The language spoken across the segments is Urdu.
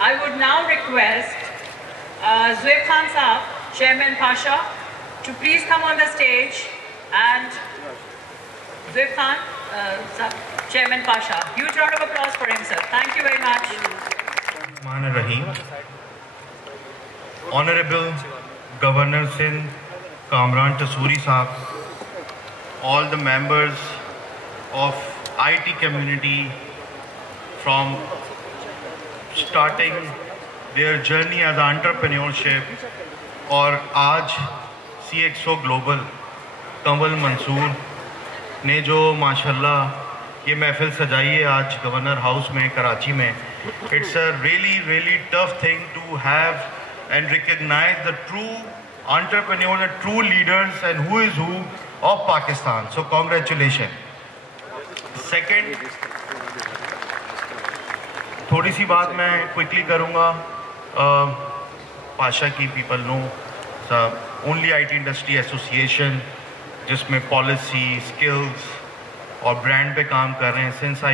I would now request Zoeb Khan Saab, Chairman Pasha, to please come on the stage, and Zoeb Khan Saab, Chairman Pasha. Huge round of applause for him, sir. Thank you very much. Rahim. Honorable Governor Sindh, Kamran Tasuri Saab, all the members of IT community from starting their journey as entrepreneurship اور آج CXO Global کنول منصور نے جو ماشاءاللہ یہ محفل سجائی ہے آج گورنر ہاؤس میں کراچی میں. It's a really tough thing to have and recognize the true entrepreneurs, the true leaders and who is who of Pakistan. So congratulations. Second, تھوڑی سی بات میں کوئکلی کروں گا. پاشا کی people no only I T industry association جس میں پالیسی اسکلز اور برانڈ پہ کام کر رہے ہیں. Since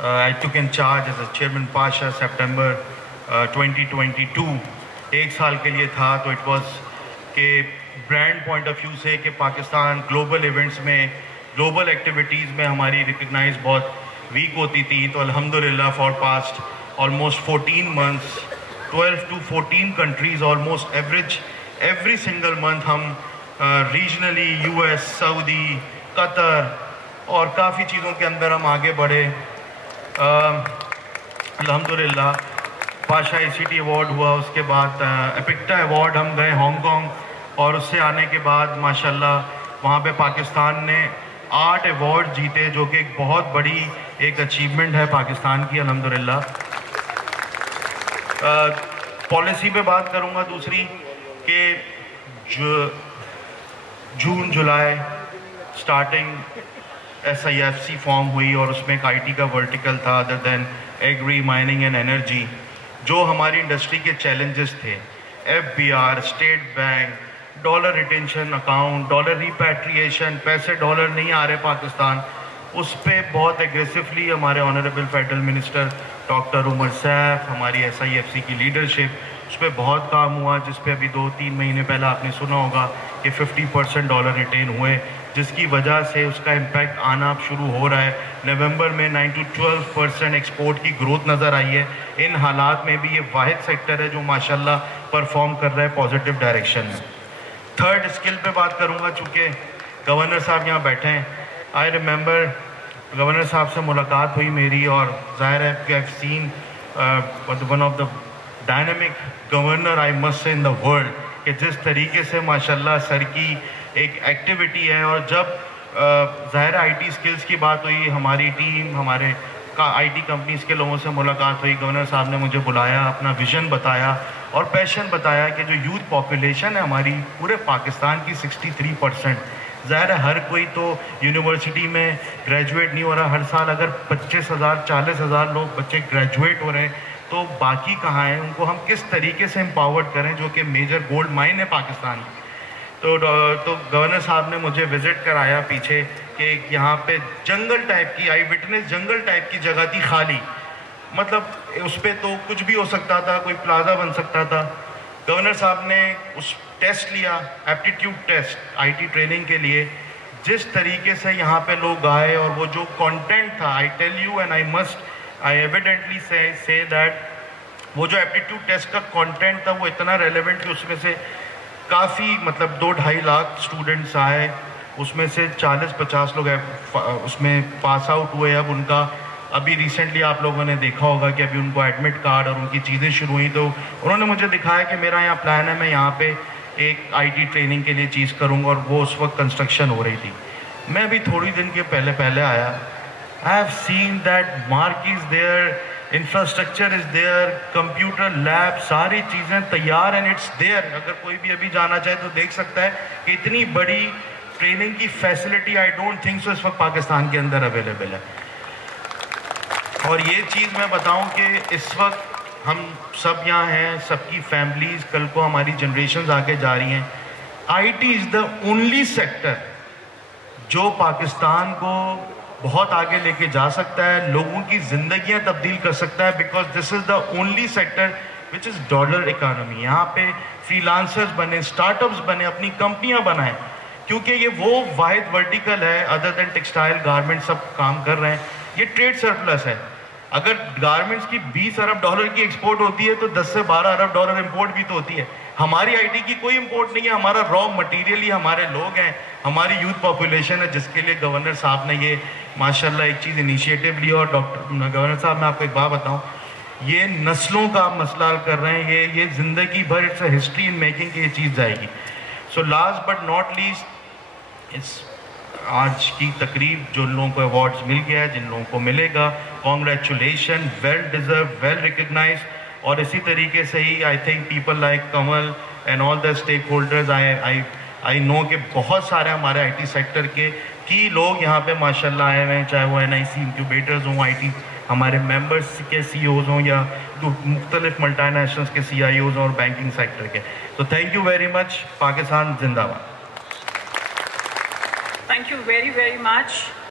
I took in charge as a chairman Pasha September 2022 ایک سال کے لیے تھا. تو اٹ واز کہ برانڈ پوائنٹ آف ویو سے کہ پاکستان گلوبل ایونٹس میں گلوبل ایکٹیویٹیز میں ہماری ریکگنائز بہت ویک ہوتی تھی. تو الحمدللہ for past almost 14 months 12 to 14 countries almost average every single month ہم ریجنلی US, سعودی, قطر اور کافی چیزوں کے اندر ہم آگے بڑھے. الحمدللہ پاشا ACT ایوارڈ ہوا, اس کے بعد اپکٹا ایوارڈ ہم گئے ہانگ کانگ, اور اس سے آنے کے بعد ماشاءاللہ وہاں پہ پاکستان نے 8 ایوارڈ جیتے, جو کہ ایک بہت بڑی ایک اچیومنٹ ہے پاکستان کی الحمدللہ. پالیسی پہ بات کروں گا دوسری کہ June July starting SIFC form ہوئی اور اس میں ایک IT کا ورٹیکل تھا other than agri, mining and energy. جو ہماری انڈسٹری کے چیلنجز تھے, FBR, state bank, dollar retention account, dollar repatriation, پیسے ڈالر نہیں آ رہے پاکستان, اس پہ بہت ایگریسولی ہمارے honourable federal minister doctor Umar Saif, ہماری SIFC کی لیڈرشپ, اس پہ بہت کام ہوا, جس پہ ابھی 2-3 مہینے پہلے آپ نے سنا ہوگا کہ 50% ڈالر ریٹین ہوئے, جس کی وجہ سے اس کا امپیکٹ آنا اب شروع ہو رہا ہے. نومبر میں 9-12% ایکسپورٹ کی گروتھ نظر آئی ہے. ان حالات میں بھی یہ واحد سیکٹر ہے جو ماشاءاللہ پرفارم کر رہا ہے پازیٹیو ڈائریکشن میں. تھرڈ اسکل پہ بات کروں گا, چونکہ گورنر صاحب یہاں بیٹھے ہیں. آئی ریممبر گورنر صاحب سے ملاقات ہوئی میری, اور ظاہر ہے کہ I've seen one of the dynamic governor I must say in the world, کہ جس طریقے سے ماشاءاللہ سر کی ایک ایکٹیویٹی ہے. اور جب ظاہر IT اسکلز کی بات ہوئی, ہماری ٹیم, ہمارے IT کمپنیز کے لوگوں سے ملاقات ہوئی, گورنر صاحب نے مجھے بلایا, اپنا ویژن بتایا اور پیشن بتایا کہ جو یوتھ پاپولیشن ہے ہماری پورے پاکستان کی 63%. ظاہر ہے ہر کوئی تو یونیورسٹی میں گریجویٹ نہیں ہو رہا. ہر سال اگر 25,000-40,000 لوگ بچے گریجویٹ ہو رہے ہیں, تو باقی کہاں ہیں؟ ان کو ہم کس طریقے سے امپاورڈ کریں, جو کہ میجر گولڈ مائن ہے پاکستان. تو گورنر صاحب نے مجھے وزٹ کرایا پیچھے کہ یہاں پہ جنگل ٹائپ کی, آئی وٹنس جنگل ٹائپ کی جگہ تھی خالی, مطلب اس پہ تو کچھ بھی ہو سکتا تھا, کوئی پلازا بن سکتا تھا. گورنر صاحب نے اس ٹیسٹ لیا, ایپٹیٹیوڈ ٹیسٹ IT ٹریننگ کے لیے. جس طریقے سے یہاں پہ لوگ آئے اور وہ جو کانٹینٹ تھا, I tell you and I evidently سے دیٹ وہ جو ایپٹیٹیوڈ ٹیسٹ کا کانٹینٹ تھا وہ اتنا ریلیونٹ کہ اس میں سے کافی مطلب 2-2.5 لاکھ اسٹوڈنٹس آئے, اس میں سے 40-50 لوگ اس میں پاس آؤٹ ہوئے. اب ان کا ابھی ریسنٹلی آپ لوگوں نے دیکھا ہوگا کہ ابھی ان کو ایڈمٹ کارڈ اور ان کی چیزیں شروع ہوئیں. تو انہوں نے مجھے دکھایا کہ میرا یہاں پلان ہے, میں یہاں پہ ایک IT ٹریننگ کے لیے چیز کروں گا, اور وہ اس وقت کنسٹرکشن ہو رہی تھی. میں بھی تھوڑی دن کے پہلے آیا. I have seen that mark is there, infrastructure is there, computer lab, ساری چیزیں تیار ہیں, it's there. اگر کوئی بھی ابھی جانا چاہے تو دیکھ سکتا ہے کہ اتنی بڑی ٹریننگ کی facility I don't think so اس وقت پاکستان کے اندر اویلیبل ہے. اور یہ چیز میں بتاؤں کہ اس وقت ہم سب یہاں ہیں, سب کی فیملیز, کل کو ہماری جنریشنز آگے جا رہی ہیں. IT is the only sector جو پاکستان کو بہت آگے لے کے جا سکتا ہے, لوگوں کی زندگیاں تبدیل کر سکتا ہے, because this is the only sector which is dollar economy. یہاں پہ فری لانسرز بنے, اسٹارٹ اپس بنے, اپنی کمپنیاں بنائیں, کیونکہ یہ وہ واحد ورٹیکل ہے ادر دین ٹیکسٹائل, گارمنٹ سب کام کر رہے ہیں. یہ ٹریڈ سرپلس ہے. اگر گارمنٹس کی $20 ارب کی ایکسپورٹ ہوتی ہے تو $10 سے $12 ارب امپورٹ بھی تو ہوتی ہے. ہماری آئی ٹی کی کوئی امپورٹ نہیں ہے, ہمارا را مٹیریل ہی ہمارے لوگ ہیں, ہماری یوتھ پاپولیشن ہے, جس کے لیے گورنر صاحب نے یہ ماشاءاللہ ایک چیز انیشیٹو لی. اور گورنر صاحب میں آپ کو ایک بات بتاؤں, یہ نسلوں کا آپ مسئلہ حل کر رہے ہیں, یہ زندگی بھر it's a history in making کی یہ چیز جائے گی. So last but not least, اس آج کی تقریب جو لوگوں کو ایوارڈز مل گیا ہے, جن لوگوں کو ملے گا, congratulations, well deserved, well recognised. اور اسی طریقے سے ہی I think people like Kamal and all the stakeholders, I know کہ بہت سارے ہمارے آئی ٹی سیکٹر کے کی لوگ یہاں پہ ماشاء اللہ آئے ہوئے ہیں, چاہے وہ NIC انکیوبیٹرز ہوں, آئی ٹی ہمارے ممبرس کے CEOs ہوں, یا مختلف ملٹی نیشنلز کے CIOs ہوں, اور بینکنگ سیکٹر کے. تو thank you very much. Pakistan زندہ باد. Thank you very, very much.